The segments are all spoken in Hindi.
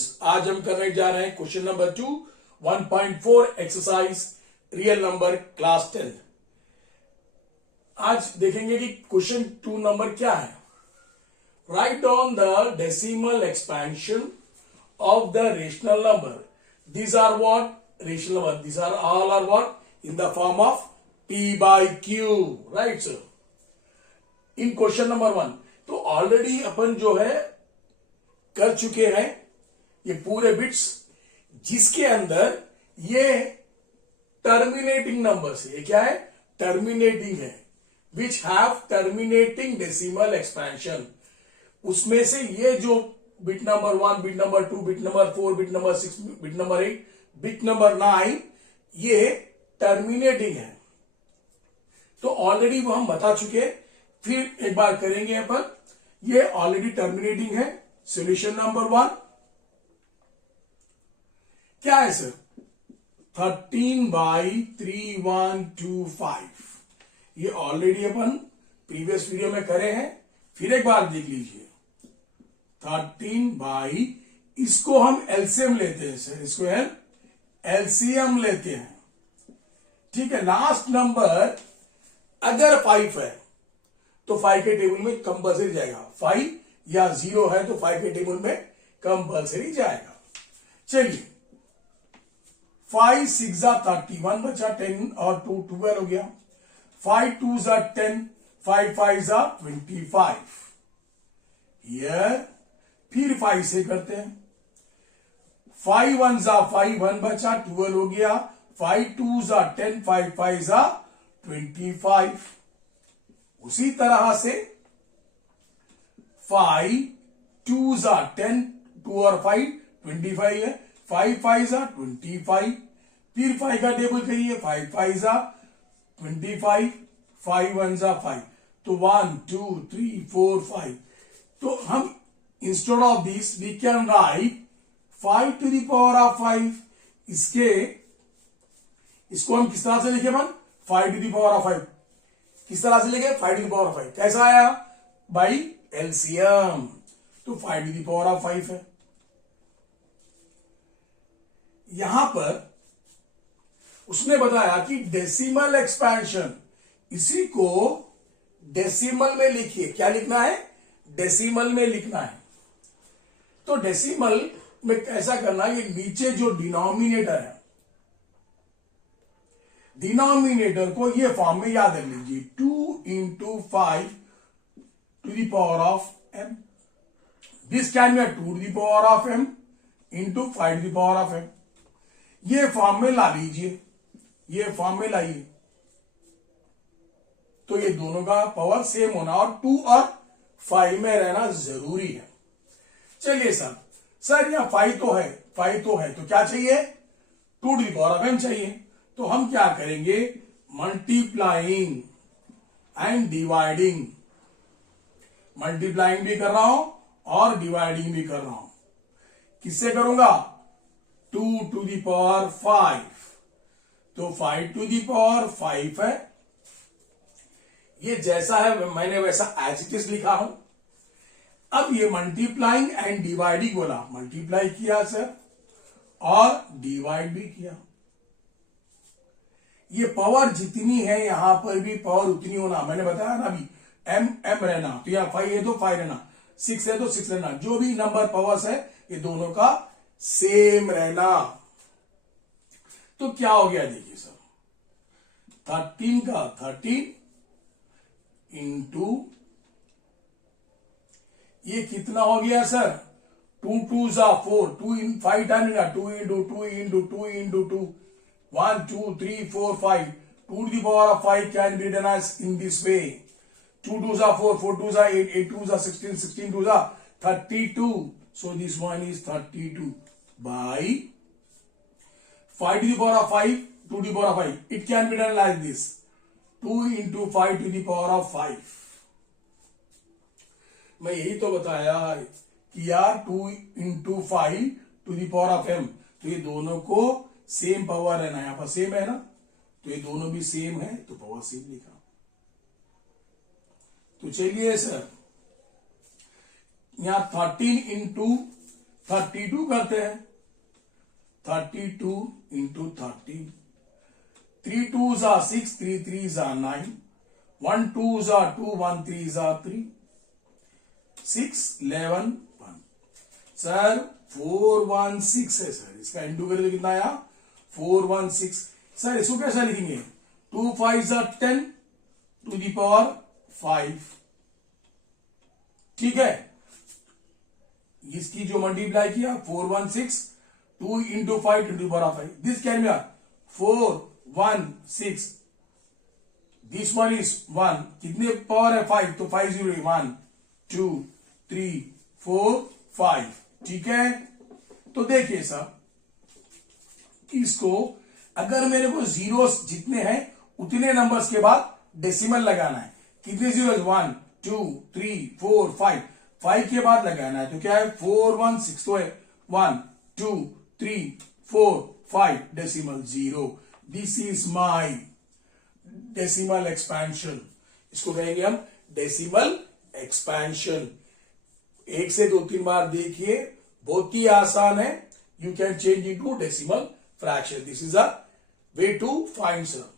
स्टूडेंट्स, आज हम करने जा रहे हैं question number 2 1.4 exercise real number class 10। आज देखेंगे कि क्वेश्चन 2 नंबर क्या है। Right down the decimal expansion of the rational number. These are what rational number, these are all are what in the form of p by q, right sir. In question number 1 तो ऑलरेडी अपन जो है कर चुके हैं ये पूरे बिट्स, जिसके अंदर ये टर्मिनेटिंग नंबर्स है। ये क्या है? टर्मिनेटिंग है, which have terminating decimal expansion. उसमें से ये जो bit number 1, bit number 2, bit number 4, bit number 6, bit number 8, bit number 9, ये टर्मिनेटिंग है। तो ऑलरेडी वो हम बता चुके, फिर एक बार करेंगे यहाँ पर। ये ऑलरेडी टर्मिनेटिंग है। सॉल्यूशन नंबर 1 क्या है सर? 13/3125। ये ऑलरेडी अपन प्रीवियस वीडियो में करे हैं, फिर एक बार देख लीजिए। 13 इसको हम एलसीएम लेते हैं सर, इसको एलसीएम लेते हैं, ठीक है। लास्ट नंबर अगर 5 है तो 5 के टेबल में कंपल्सरी जाएगा। 5 या 0 है तो 5 के टेबल में कंपल्सरी जाएगा। चलिए, 5 6 31 बचा, 10 और 2 12 हो गया। 5 2 10, 5 5 25। फिर 5 से करते हैं। 5 1 5, 1 बचा, 12 हो गया। 5 2 10, 5 5 25। उसी तरह से 5 2 10, 2 और 5 25 है। 5 5 25। फिर 5 का टेबल करिए। 5 5 25, 5 1 5। तो 1 2 3 4 5। तो हम instead of this we can write 5 to the power of 5। इसको हम किस तरह से लिखे मन? 5 to the power of 5 किस तरह से लिखे? 5 to the power of 5 कैसा आया? By LCM. तो 5 to the power of 5 है। यहां पर उसने बताया कि डेसिमल एक्सपेंशन, इसी को डेसिमल में लिखिए। क्या लिखना है? डेसिमल में लिखना है। तो डेसिमल में कैसा करना है? ये नीचे जो डिनोमिनेटर है, डिनोमिनेटर को ये फॉर्म में याद रख लीजिए। 2 into 5 to the power of m। This can B 2 to the power of m into 5 to the power of m। ये फॉर्म में ला लीजिए, ये फॉर्म में लाइए। तो ये दोनों का पावर सेम होना और 2 और 5 में रहना जरूरी है। चलिए सर यहां 5 तो है, 5 तो है, तो क्या चाहिए? 2 to the power of m चाहिए। तो हम क्या करेंगे? Multiplying and dividing. मल्टीप्लाइंग भी कर रहा हूं और डिवाइडिंग भी कर रहा हूं। किससे करूंगा? 2 to the power 5। तो 5 to the power 5 है। ये जैसा है मैंने वैसा एज इट इज लिखा हूं। अब ये मल्टीप्लाइंग एंड डिवाइडिंग बोला, मल्टीप्लाई किया सर और डिवाइड भी किया। ये पावर जितनी है यहां पर भी पावर उतनी होना, मैंने बताया ना अभी, एम रहना। तो यहां 5 है तो 5 रहना, 6 है तो 6 रहना। जो भी नंबर पावर्स है ये दोनों का सेम रहना। तो क्या हो गया देखिए सर, 13 का 13 इंटू ये कितना हो गया sir? 2 2 4, 2 in 5 time 2 into 2 into 2 into 2, 1 2 3 4 5। 2 to the power of 5 can be written as in this way: 2 2 4, 4 2 8, 8 2 16, 16 2 32। So this one is 32 by 5 to the power of 5, 2 to the power of 5. It can be done like this: 2 into 5 to the power of 5। मैं यही तो बताया कि यार 2 into 5 to the power of m। तो ये दोनों को सेम पावर है ना, यहां पर सेम है ना, तो ये दोनों भी सेम है तो पावर सेम लिखा। तो चलिए सर, यहां 13 into 32 करते हैं, 32 into 30, 3 2s are 6, 3 3s are 9, 1 2s are 2, 1 3s are 3, 6 11 1। Sir 416 है सर, इसका इंटू करें तो कितना आया 416। सर इसको कैसा लिखेंगे, 2 5s are 10 to the power 5, ठीक है। इसकी जो मल्टीप्लाई किया 416, 2 into 5 to the power 5, this can be 416, this one is 1, कितने पावर है 5, तो 5 0 1 2 3 4 5, ठीक है। तो देखिए साहब, इसको अगर मेरे को जीरोस जितने हैं उतने नंबर्स के बाद डेसिमल लगाना है, कितने जीरो, 1 2 3 4 5, 5 के बाद लगाना है, तो क्या है 4 1 6, तो है 1 2 3 4 5 decimal 0। This is my decimal expansion, इसको कहेंगे हम डेसिमल एक्सपेंशन। एक से 2-3 बार देखिए, बहुत ही आसान है, you can change into decimal fraction. This is a way to find sir.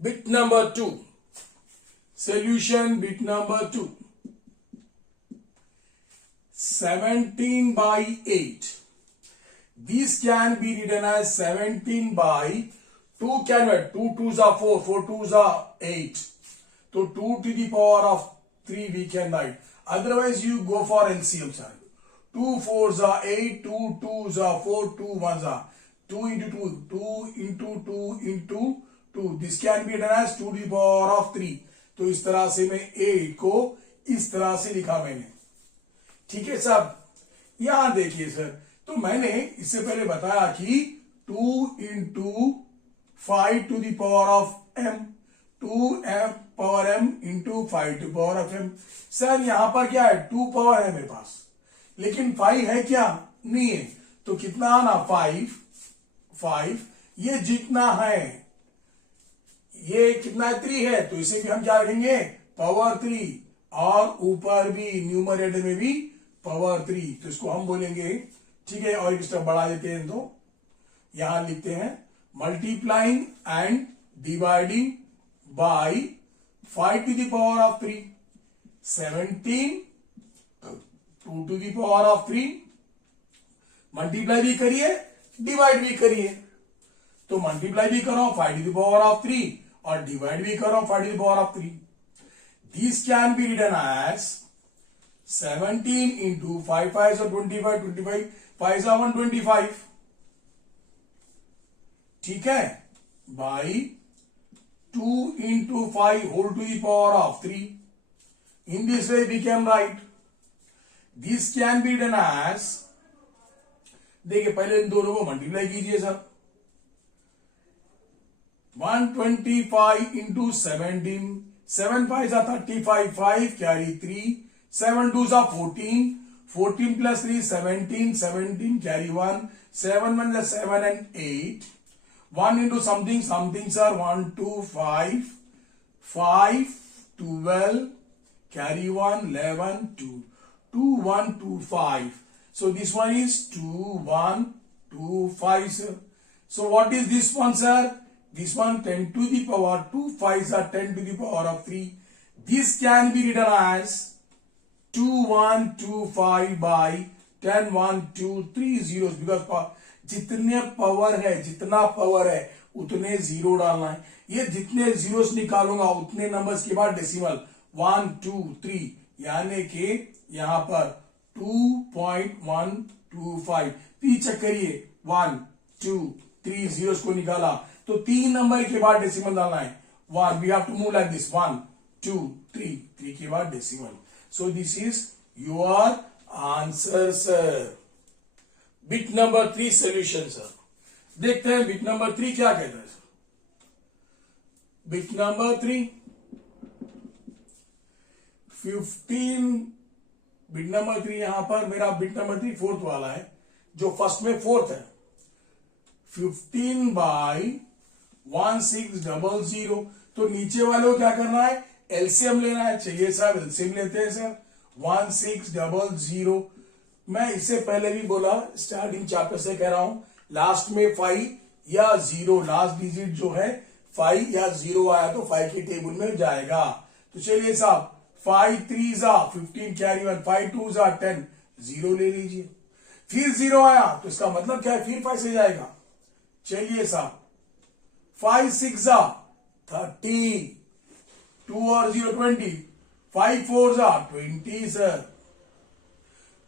Bit number 2. Solution bit number 2. 17 by 8. This can be written as 17 by 2 can be 2 2s are 4, 4 2s are 8. So 2 to the power of 3 we can write. Otherwise you go for LCM sir. 2 4s are 8, 2 2s are 4, 2 1s are 2 into 2, 2 into 2 into 2, this can be written as 2 to the power of 3। तो इस तरह से मैं 8 को इस तरह से लिखा मैंने, ठीक है साहब। यहां देखिए सर, तो मैंने इससे पहले बताया कि 2 into 5 to the power of m, 2 m power m into 5 to power of m। Sir यहां पर क्या है, 2 पावर है मेरे पास, लेकिन 5 है क्या, नहीं है, तो कितना आना 5, ये जितना है, ये कितना 3 है, तो इसे भी हम क्या रखेंगे पावर 3, और ऊपर भी न्यूमरेटर में भी पावर 3, तो इसको हम बोलेंगे, ठीक है। और एक स्टेप बढ़ा देते हैं, तो यहां लिखते हैं multiplying and dividing by 5 to the power of 3, 17 2 to the power of 3, multiply भी करिए डिवाइड भी करिए, तो मल्टीप्लाई भी करो 5 टू द पावर ऑफ 3 और डिवाइड भी करो 5 to the power of 3। This can be written as 17 into 5 5 और 25, 25 5 125, ठीक है, by 2 into 5 whole to the power of 3। In this way we can write, this can be written as, देखिए पहले इन दोनों को मल्टीप्लाई कीजिए sir, 125 into 17, 7 5 35, 5 carry 3, 7 2 14, 14 plus 3 17, 17 carry 1, 7 1 7 and 8, 1 into something, something sir, 1 2 5, 5 12 carry 1 11 2, 2 1 2 5. So this one is 2 1 2 5 sir. So what is this one sir? This one 10 to the power 2 5s are 10 to the power of 3. This can be written as 2 1 2 5 by 10 1 2 3 zeros, because जितने पावर है, जितना पावर है उतने जीरो डालना है। ये जितने जीरोस निकालूंगा उतने नंबर्स के बाद डेसिमल 1 2 3, यानी कि यहां पर 2.125, पीछे करिए 1 2 3 जीरोस को निकाला, तो 3 नंबर के बाद डेसिमल डालना है 1, we have to move like this 1 2 3, 3 के बाद decimal. So this is your answer sir. Bit number 3 solution sir, देखते हैं बिट नंबर 3 क्या कहता है sir. Bit number 3 15, bit number 3 यहां पर मेरा बिट नंबर 3 फोर्थ वाला है, जो फर्स्ट में फोर्थ है। 15 बाई 1600, तो नीचे वाले को क्या करना है, एलसीएम लेना है। चलिए साहब एलसीएम लेते हैं सर। 1600 मैं इससे पहले भी बोला, स्टार्टिंग चैप्टर से कह रहा हूं, लास्ट में 5 या 0, लास्ट डिजिट जो है 5 या 0 आया तो 5 के टेबल में जाएगा। तो चलिए साहब, 5 3 15 कैरी 1, 5 2 10, 0 ले लीजिए। फिर 0 आया तो इसका मतलब क्या है, फिर 5 से जाएगा। चलिए साहब, 5 6 30, 2 और 0 20, 5 4 20 सर।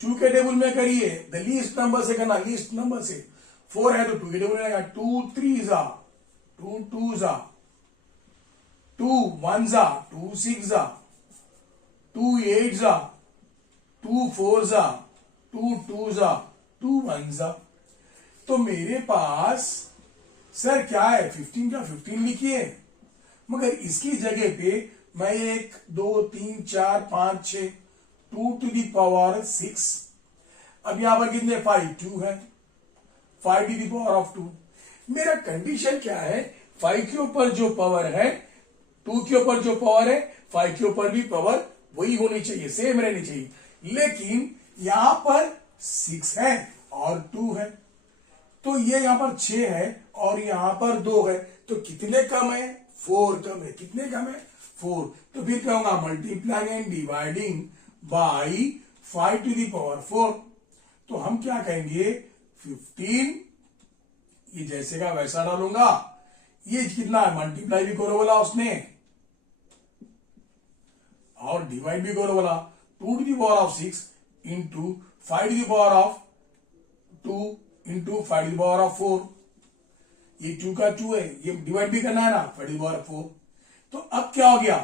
2 के टेबल में करिए, द लीस्ट नंबर से करना, लीस्ट नंबर से। 4 है तो 2 के टेबल में आएगा, 2 3 2 2 2 1 2 6 2 8 2 4 2 2 2 1। तो मेरे पास सर क्या है, 15 का 15 लिखिए, मगर इसकी जगह पे मैं 1 2 3 4 5 6 2 टू दी पावर 6, अब यहां पर कितने 5 2 है, 5 टू दी पावर ऑफ 2। मेरा कंडीशन क्या है, 5 के ऊपर जो पावर है, 2 के ऊपर जो पावर है, 5 के ऊपर भी पावर वही होनी चाहिए, सेम रहनी चाहिए। लेकिन यहां पर 6 है और 2 है, तो ये यहां पर 6 है और यहां पर 2 है, तो कितने कम है, 4 कम है। कितने कम है, 4। तो फिर क्या होगा, multiplying and dividing by 5 to the power 4। तो हम क्या कहेंगे, 15, ये जैसे का वैसा डालूंगा, ये कितना है, मल्टीप्लाई भी करो बोला उसने और डिवाइड भी करो बोला, 2 to the power of 6 into 5 to the power of 2 into 5 to the power of 4। ये 2 का 2 है, ये डिवाइड भी करना है ना, 5 टू दी पावर ऑफ 4। तो अब क्या हो गया,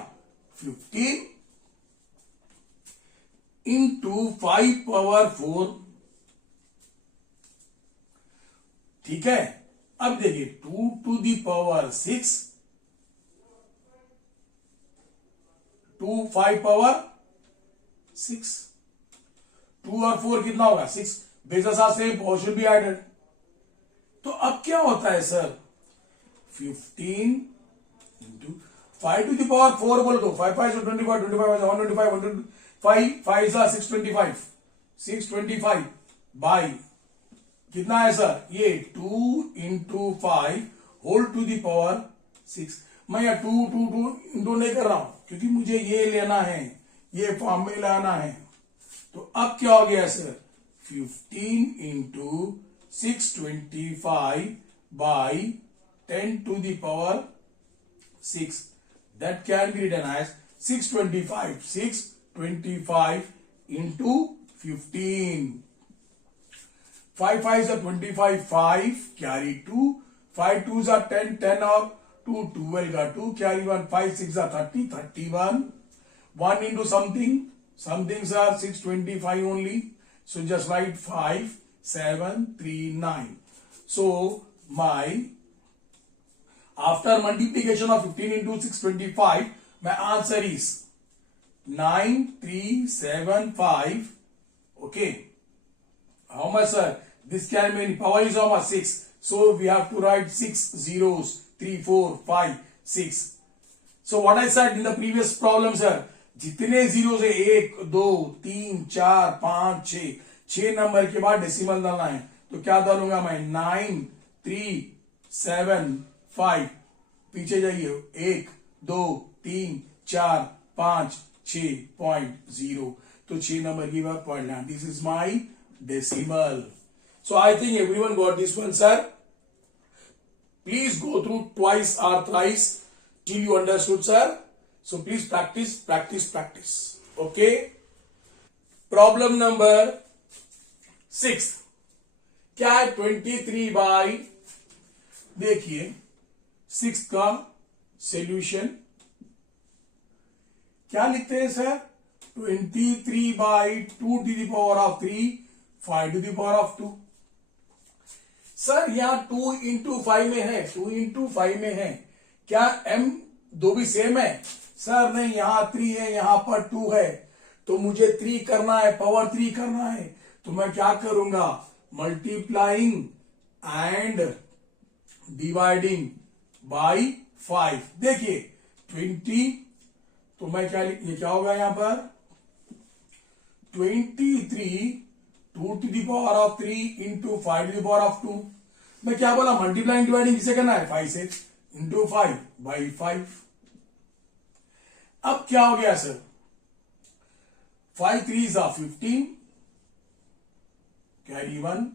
15 इंटू 5 पावर 4, ठीक है। अब देखिए 2 टू दी पावर 6, 2 5 पावर 6, 2 और 4 कितना होगा, 6। Basis are same, power should be added. तो अब क्या होता है sir, 15 into 5 to the power 4 बोल दो, 5 5 25, 25 125, 125, 5 625, 625 बाई कितना है सर, ये 2 into 5 whole to the power 6। मैं यहाँ 2 2 2 इंटू नहीं कर रहा हूं, क्योंकि मुझे ये लेना है, ये फॉर्म में लाना है। तो अब क्या हो गया sir, 15 into 625 by 10 to the power 6, that can be written as 625 into 15। 5 5s are 25, 5 carry 2, 5 2s are 10, 10 और 2 12 का 2 carry 1, 5 6 are 30, 31, 1 into something, some things are 625 only, so just write 5 7 3 9। So my after multiplication of 15 into 625, my answer is 9375, okay। How much sir, this can be, power is how much, 6, so we have to write 6 zeros, 3 4 5 6। So what I said in the previous problem sir, जितने जीरो है 1 2 3 4 5 6 नंबर के बाद डेसिमल डालना है, तो क्या डालूंगा मैं, 9 3 7 5, पीछे जाइए, 1 2 3 4 5 6.0, तो 6 नंबर की बात पॉइंट लेना। This is my decimal। So I think everyone got this one sir। Please go through twice or thrice till you understood sir। So please practice practice practice, okay। Problem number 6 क्या है, 23 बाई, देखिए 6 का सॉल्यूशन क्या लिखते हैं sir, 23 by 2 to the power of 3, 5 to the power of 2। Sir यहां 2 इंटू 5 में है, 2 इंटू 5 में है, क्या m दो भी सेम है, सर नहीं, यहां 3 है, यहां पर 2 है, तो मुझे 3 करना है, पावर 3 करना है, तो मैं क्या करूंगा, मल्टीप्लाइंग एंड डिवाइडिंग बाई 5। देखिए 20, तो मैं क्या, ये क्या होगा यहां पर 23 2⁻³ इंटू 5⁻²। मैं क्या बोला, मल्टीप्लाइंग डिवाइडिंग किसे करना है, 5 से, इंटू 5/5। अब क्या हो गया sir, 5 3s are 15, carry 1,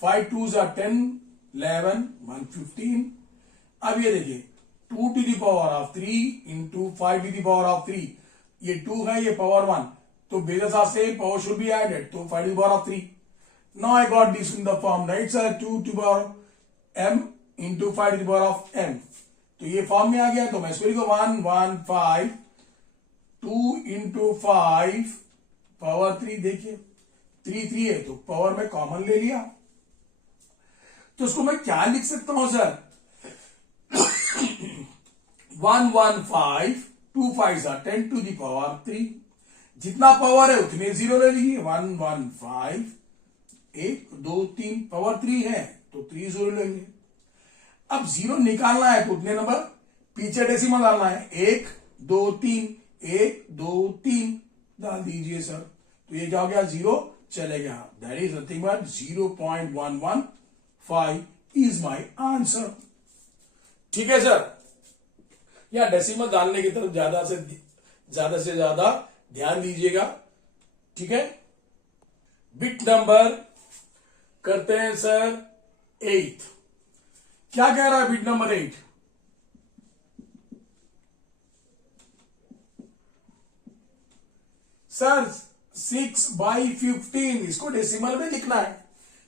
5 2s are 10, 11, 115। अब ये देखिए 2⁻³ इंटू 5⁻³, ये 2 है, ये पावर 1, तो basis of same power should be added, तो 5⁻³। Now I got this in the form, right sir, 2m into 5m, तो ये फॉर्म में आ गया। तो मैं इसको लिखो 115, 2 इंटू 5 पावर 3, देखिए 3 है तो पावर में कॉमन ले लिया, तो उसको मैं क्या लिख सकता हूं सर, 115, 2 5s are 10⁻3, जितना पावर है उतने जीरो ले लीजिए, 115, 1 2 3, पावर 3 है तो 3 जीरो ले लीजिए। अब जीरो निकालना है तो उतने नंबर पीछे डेसिमल डालना है, 1 2 3, 1 2 3 डाल दीजिए सर, तो ये क्या हो गया, जीरो चले गया, that is nothing but 0.115 is my answer. ठीक है सर, या डेसिमल डालने की तरफ ज्यादा से ज्यादा ध्यान दीजिएगा। ठीक है, बिट नंबर करते हैं सर 8। क्या कह रहा है बिट नंबर 8, सर 6/15, इसको डेसिमल में लिखना है,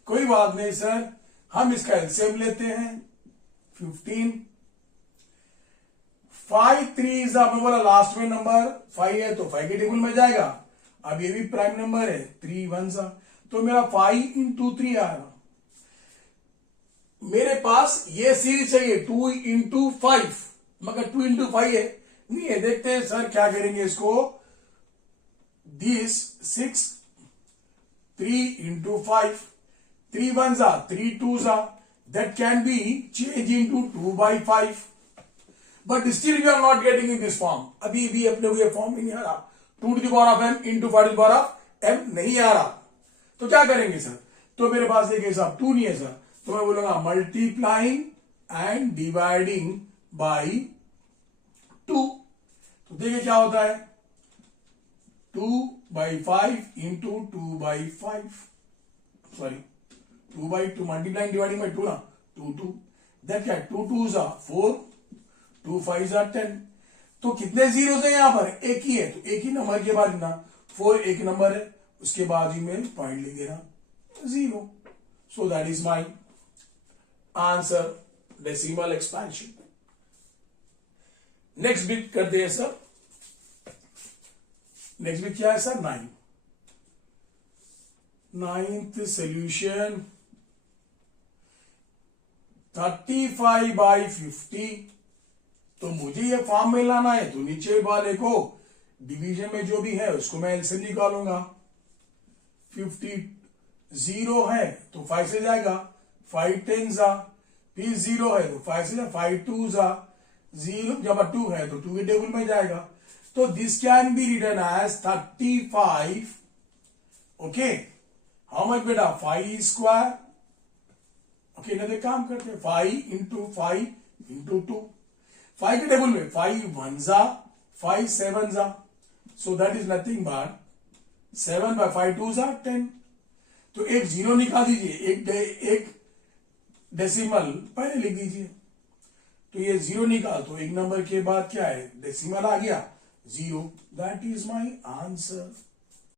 कोई बात नहीं सर, हम इसका एलसीएम लेते हैं 15, 5 3s आपने बोला लास्ट में नंबर 5 है तो 5 के टेबल में जाएगा। अब ये भी प्राइम नंबर है, 3 1s, तो मेरा 5 इंटू 3 आ रहा। मेरे पास ये सीरीज चाहिए 2 इंटू 5, मगर 2 इंटू 5 है नहीं है, देखते हैं सर क्या करेंगे इसको, this 6 3 into 5, 3 1s are 3 2s are, that can be changed into 2/5, but still we are not getting in this form, अभी भी अपने को ये फॉर्म नहीं आ रहा, 2⁻m इंटू 5⁻m नहीं आ रहा, तो क्या करेंगे सर, तो मेरे पास देखिए साहब 2 नहीं है सर, तो मैं बोलूंगा मल्टीप्लाइंग एंड डिवाइडिंग बाई 2, तो देखिए क्या होता है, 2/5 into 2/5, sorry 2/2, multiplying dividing by 2 ना, 2 2, दैट क्या, 2 2s are 4, 2 5s are 10, तो कितने जीरो है यहां पर, एक ही है, तो एक ही नंबर के बाद ना 4 एक नंबर है, उसके बाद ही मैं पॉइंट लिख दे रहा 0, so that is my answer, decimal expansion. Next bit करते हैं सर, नेक्स्ट बिट क्या है सर, 9, 9th सॉल्यूशन 35/50, तो मुझे ये फॉर्म में लाना है, तो नीचे वाले को डिवीजन में जो भी है उसको मैं एलसीएम निकालूंगा, 50 0 है तो 5 से जाएगा, 5 10s are, फिर 0 है तो 5 से जाएगा, 5 2s are 0, जब 2 है तो 2 के टेबल में जाएगा, तो this can be written as 35, okay, how much बेटा, 5 स्क्वायर, ओके, ना काम करते हैं 5 इंटू 5 इंटू 2, 5 के टेबल में 5 1s are, 5 7s are, so that is nothing but 7/5 2s are 10, तो एक जीरो निकाल दीजिए, एक डेसिमल पहले लिख दीजिए, तो ये जीरो निकाल, तो एक नंबर के बाद क्या है, डेसिमल आ गया 0, दैट इज माई आंसर।